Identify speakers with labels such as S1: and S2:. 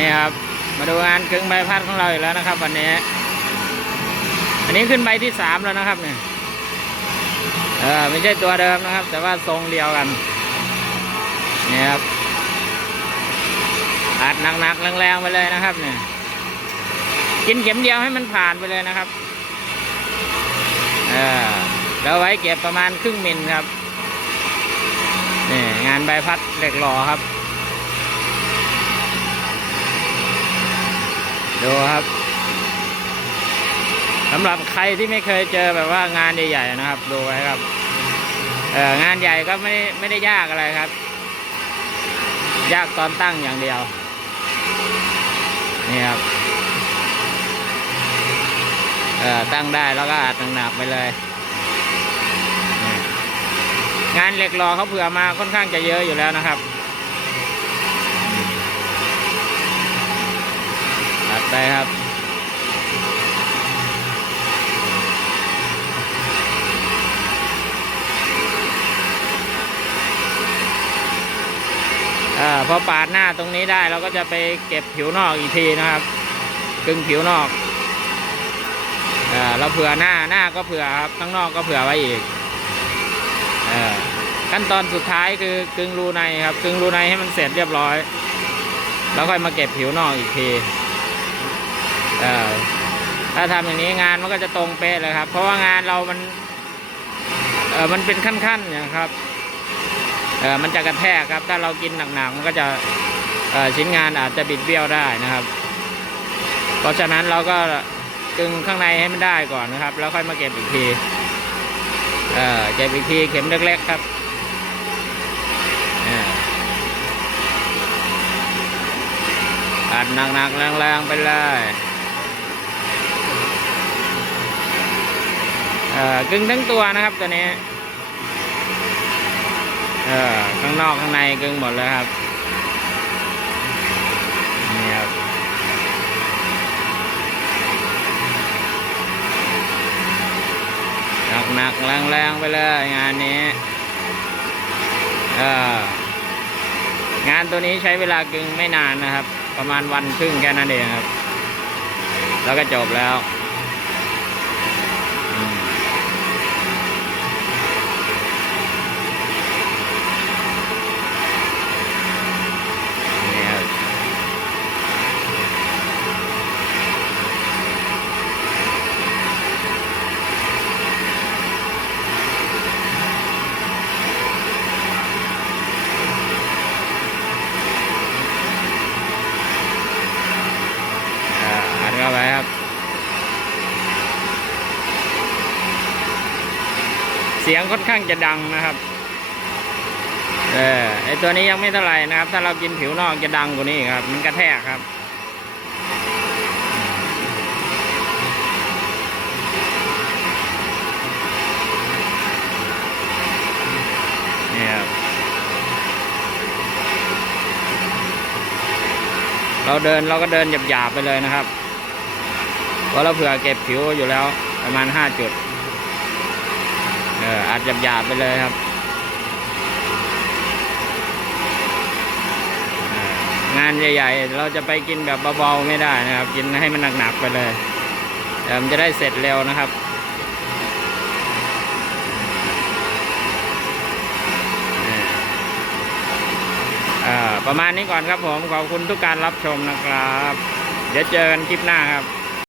S1: นี่ครับ มาดูงานกึ่งใบพัดของเราอีกแล้วนะครับ วันนี้ อันนี้ขึ้นใบที่สามแล้วนะครับเนี่ยเออไม่ใช่ตัวเดิมนะครับ แต่ว่าทรงเดียวกันนี่ครับอัดหนักๆแรงๆไปเลยนะครับ เนี่ย กินเข็มเดียวให้มันผ่านไปเลยนะครับเออแล้วไว้เก็บประมาณครึ่งมิลครับนี่งานใบพัดเหล็กหล่อครับ ดูครับสำหรับใครที่ไม่เคยเจอแบบว่างานใหญ่ๆนะครับ ดูไว้ครับเอองานใหญ่ก็ไม่ไม่ได้ยากอะไรครับ ยากตอนตั้งอย่างเดียวนี่ครับเออตั้งได้แล้วก็อัดหนักๆไปเลย งานเหล็กหล่อเขาเผื่อมาค่อนข้างจะเยอะอยู่แล้วนะครับ อัดไปครับอาพอปาดหน้าตรงนี้ได้เราก็จะไปเก็บผิวนอกอีกทีนะครับกึ่งผิวนอกอาเราเผื่อหน้าหน้าก็เผื่อครับข้างนอกก็เผื่อไว้อีกอาขั้นตอนสุดท้ายคือกึ่งรูในครับกึ่งรูในให้มันเสร็จเรียบร้อย แล้วค่อยมาเก็บผิวนอกอีกที ถ้าทำอย่างนี้งานมันก็จะตรงเป๊ะเลยครับ เพราะว่างานเรามันเออมันเป็นขั้นๆนะครับเออมันจะกระแทกครับ ถ้าเรากินหนักๆมันก็จะเออชิ้นงานอาจจะบิดเบี้ยวได้นะครับ เพราะฉะนั้นเราก็กึงข้างในให้มันได้ก่อนนะครับ แล้วค่อยมาเก็บอีกทีเออเก็บอีกทีเข็มเล็กๆครับอัดหนักๆแรงๆไปเลยเออ กึ่งทั้งตัวนะครับตัวนี้เออข้างนอกข้างในกึ่งหมดเลยครับนี่ครับหนักหนักแรงแรงๆไปเลยงานนี้เอองานตัวนี้ใช้เวลากึ่งไม่นานนะครับ ประมาณวันครึ่งแค่นั้นเองครับ แล้วก็จบแล้ว เสียงค่อนข้างจะดังนะครับ เออไอตัวนี้ยังไม่เท่าไหร่นะครับ ถ้าเรากินผิวนอกจะดังกว่านี้ครับ มันกระแทกครับนี่ครับเราเดินเราก็เดินหยาบๆไปเลยนะครับเพราะเราเผื่อเก็บผิวอยู่แล้วประมาณห้าจุด ออัดหยาบๆไปเลยครับ งานใหญ่ ๆ เราจะไปกินแบบเบาๆไม่ได้นะครับ กินให้มันหนักๆไปเลยมันจะได้เสร็จเร็วนะครับประมาณนี้ก่อนครับผม ขอบคุณทุกการรับชมนะครับ เดี๋ยวเจอกันคลิปหน้าครับ